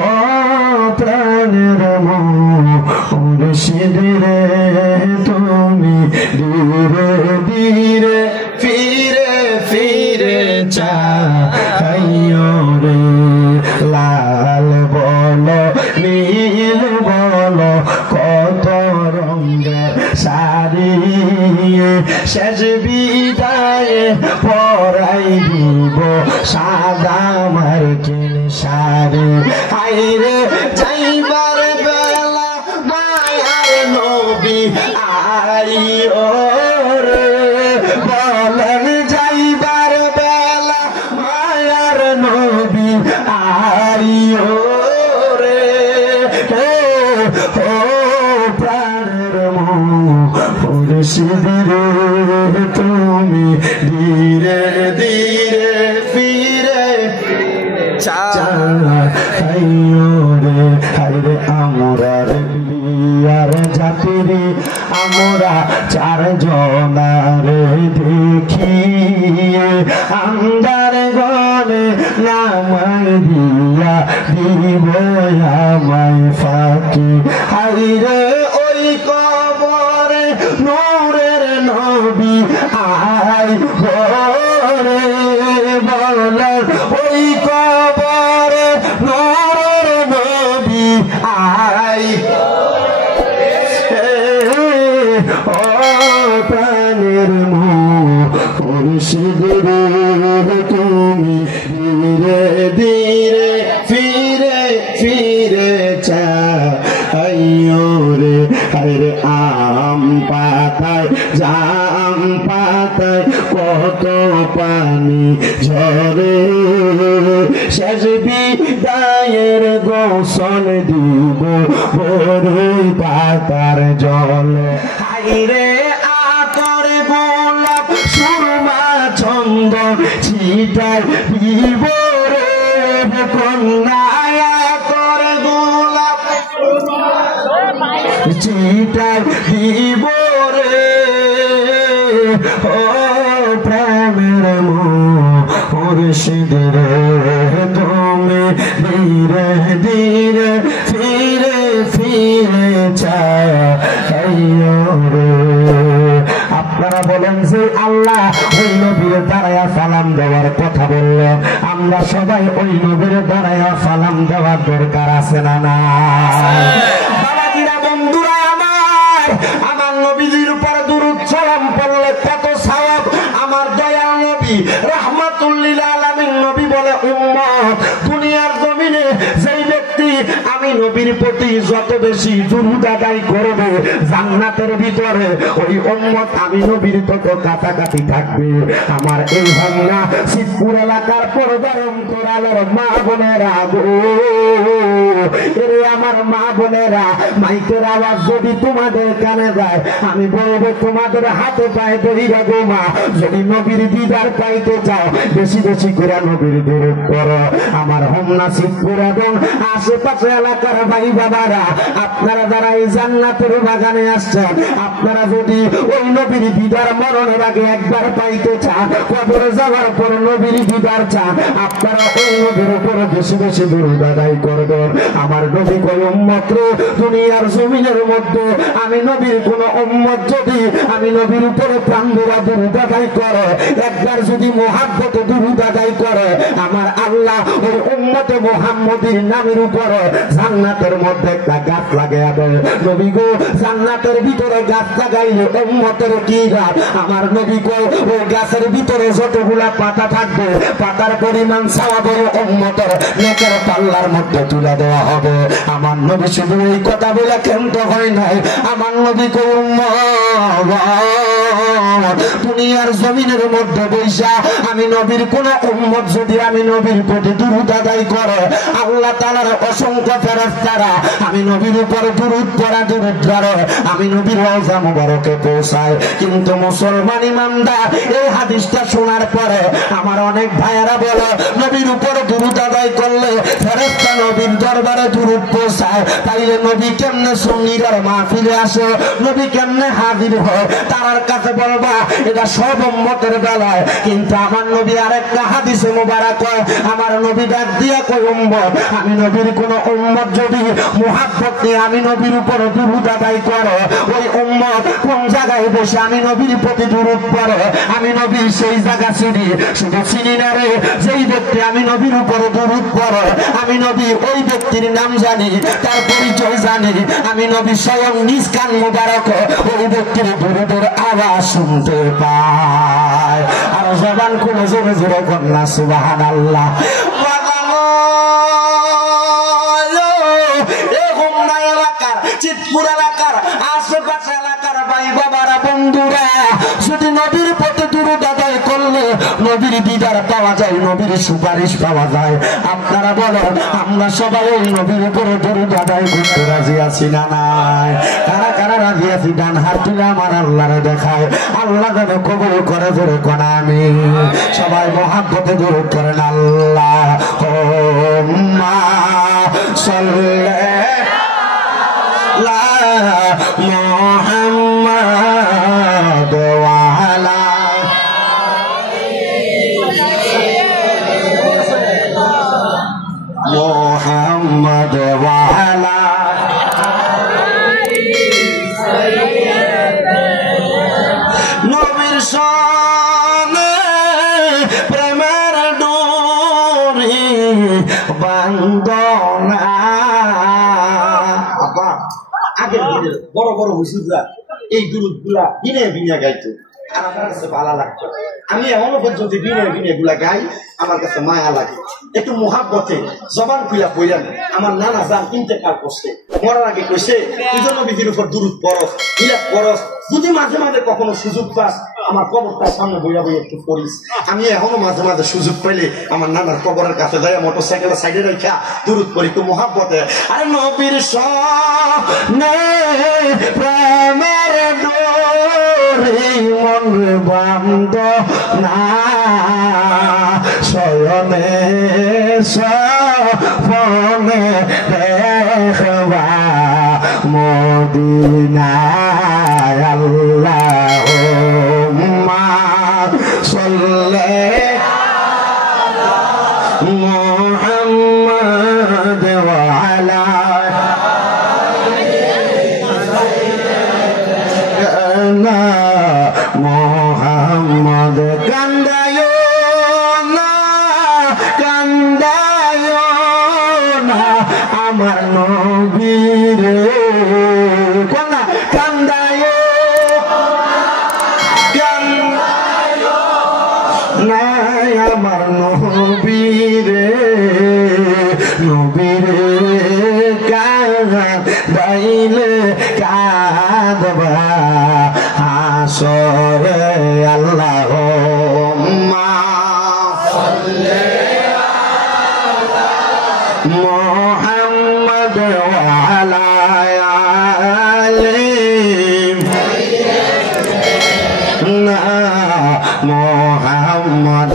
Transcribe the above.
ও প্রাণের মুর্শিদ রে তুমি ধীরে ধীরে ফিরে ফিরে চাইও রে লাল বলো নীল বলো কত রঙের শাড়ি শেষ বিদায়ে পরাই দিব সাদা মার্কিন শাড়ি আইরে যাইবার বেলা মায়ার নবী আইও রে বলেন যাইবার বেলা মায়ার নবী আইও রে ও প্রাণের মুর্শিদ রে তুমি ধীরে ধীরে ফিরে চাইও রে হায়রে আমরা বিয়ার জাতিরে আমরা চার জনারে দেখি আন্দার গলে নামাই দিয়া দিব আমায় ফাঁকি হায়রে ওই কবরে নূরের নবী আই ঘরে বলে ওই কবরে নূরের নবী আই ও প্রাণের মুর্শিদ রে তুমি ধীরে ধীরে ফিরে ফিরে চাইও রে আরে আম পাতায় জাম পাতায় কত পানি ঝরে শেষ বিদায়ের গোসল দিব বরুই পাতার জলে হাইরে আতর গোলাপ সুরমা চন্দন ছিটাই দিব রে কন্যায় আতর গোলাপ চিটাই দিব রে ও প্রেমের মুর্শিদ রে তুমি ধীরে ধীরে ফিরে ফিরে চাইও রে আপনারা বলেন যে আল্লাহ ওই নবীর দ্বারায়া সালাম দেওয়ার কথা বললেন আমরা সবাই ওই নবীর দ্বারায়া সালাম দেওয়ার দরকার আছে না না বাবাজিরা বন্ধুরা আমার নবীজির উপর দুরূদ সালাম পড়লে কত সওয়াব আমার দয়াল নবী রাহমাতুল লিল আলামিন নবী বলে উম্মত দুনিয়ার জমিনে যেই ব্যক্তি আমি নবীর প্রতি যত বেশি দুরূদ আদায় করবে জান্নাতের ভিতরে ওই উম্মত আমি নবীর তত কাছাকাছি থাকবে আমার এই ভাঙনা শিবপুর এলাকার পর্দার অন্তরালের মা বোনেরা গো এরে আমার মা বোনেরা মাইকের আওয়াজ যদি তোমাদের কানে যায় আমি বলবো তোমাদের হাতে পায়ে ধরিয়া গো মা যদি নবীর দিদার পাইতে চাও বেশি বেশি করে নবীর দরুদ পড়ো আমার হোমনা শিবপুর এবং আশেপাশে এলাকার ভাই বাবারা আপনারা যারা এই জান্নাতের বাগানে আসছেন আপনারা যদি ওই নবীর দিদার মরণের আগে একবার পাইতে চান কবরে যাওয়ার পর নবীর দিদার চান আপনারা ওই নবীর উপরে বেশি বেশি দরুদ আদায় করবেন আমার নবী কই উম্মত রে দুনিয়ার জমিনের মধ্যে আমি নবীর কোন উম্মত যদি আমি নবীর উপরে প্রাণ ভরা দরুদ আদায় করে একবার যদি মুহাব্বতে দরুদ আদায় করে আমার আল্লাহ ওই উম্মতে মুহাম্মদীর নামের উপরে জান্নাতের মধ্যে একটা গাছ লাগাইয়া দেয় নবী গো জান্নাতের ভিতরে গাছ লাগাইলে উম্মতের কি গাছ আমার নবী কই ওই গাছের ভিতরে যতগুলা পাতা থাকবে পাতার পরিমাণ সওয়াবের উম্মতের নেকের পাল্লার মধ্যে তুলে দেওয়া হবে আমার নবী শুধু এই কথা বলে ক্ষান্ত হয় নাই আমার নবী কই উম্মত দুনিয়ার জমিনের মধ্যে বৈশা আমি নবীর কোন উম্মত যদি আমি নবীর প্রতি দুরূদ আদায় করে আল্লাহ তাআলার অসংখ্য ফেরেশতারা আমি নবীর উপর দুরূদ পড়া দরুদ পড়ে আমি নবীর রওজা মুবারকে পৌঁছায় কিন্তু মুসলমান ইমানদার এই হাদিসটা শোনার পরে আমার অনেক ভাইয়েরা বলে নবীর উপর দুরূদ আদায় করলে ফেরেশতা নবীর দরবারে দুরূদ পৌঁছায় তাইলে নবী কেমনে সুন্নিরার মাহফিলে আসে নবী কেমনে হাজির হয় তার কাছে বলবা এটা সব উম্মতের বেলায় কিন্তু আমার নবী আরেকটা হাদিসে মোবারক কয় আমার নবী ডাক দিয়া কয় উম্মত আমি নবীর কোন উম্মত যদি মুহাব্বত নিয়ে আমি নবীর উপর দুরূদ আদায় করে ওই উম্মত কোন জায়গায় বসে আমি নবীর প্রতি দুরূদ পড়ে আমি নবী সেই জায়গা চিনি শুধু চিনি না রে যেই ব্যক্তি আমি নবীর উপর দুরূদ পড়ে আমি নবী ওই ব্যক্তির নাম জানি তার পরিচয় জানি আমি নবী স্বয়ং নিজ কান মোবারক ওই ব্যক্তির দুরূদের আওয়াজ শুনতে পায় আর জবান খুলে জোরে জোরে কন্যা সুবহানাল্লাহ চিতপুর এলাকার আশেপাশে এলাকার ভাই বাবারা বন্ধুরা যদি নবীর প্রতি দুরূদ আদায় করলে নবীর দিদার পাওয়া যায় নবীর সুপারিশ পাওয়া যায় আপনারা বলেন আমরা সবাই ওই নবীর উপরে দুরূদ আদায় করতে রাজি আছি না নাই কারা কারা রাজি আছি ডান হাত তুলে আমার আল্লাহরে দেখায় আল্লাহ যেন কবুল করে জোরে কোন আমি সবাই মহাব্বতে দুরূদ করেন আল্লাহুম্মা সাল্লি মুহাম্মাদ ওয়া আলা মুহাম্মাদ ওয়া আলা নবীর শানে প্রেমের ডোরি বান্ধনা আগের দিনের বড় বড় হুজুররা এই দুরূদগুলা বিনে বিনে গাইতো আর আমার কাছে ভালো লাগতো আমি এমনও পর্যন্ত বিনে বিনে গুলা গাই আমার কাছে মায়া লাগে একটু মুহাব্বতে জবান খুইলা বইলেন আমার নানা জান ইন্তেকাল করছে মরার আগে কইছে তুই তো নবীর উপর দুরূদ পড়স ইলাদ পড়স যদি মাঝে মাঝে কখনো সুযোগ পাস আমার কবরটার সামনে বইয়া বইয়া একটু পড়িস আমি এখনো মাঝে মাঝে সুযোগ পেলে আমার নানার কবরের কাছে যাই মোটরসাইকেলের সাইডে রেখা দুরূদ পড়ি একটু মুহাব্বতে আরে নবীর শানে প্রেমের ডোরি মন বান্ধনা শয়নে সপনে দেখবা মদিনায় আল্লাহুম্মা সাল্লি মুহাম্মাদ ওয়া আলা মুহাম্মাদ কান্দায়ো না আমার নবীর কোনা কান্দায়ো না আমার নবীর কাঁদাইলে কাঁদবা হাসরে আল্লাহুম্মা সাল্লি আলা মুহাম্মাদ ওয়া আলা আলি মুহাম্মাদ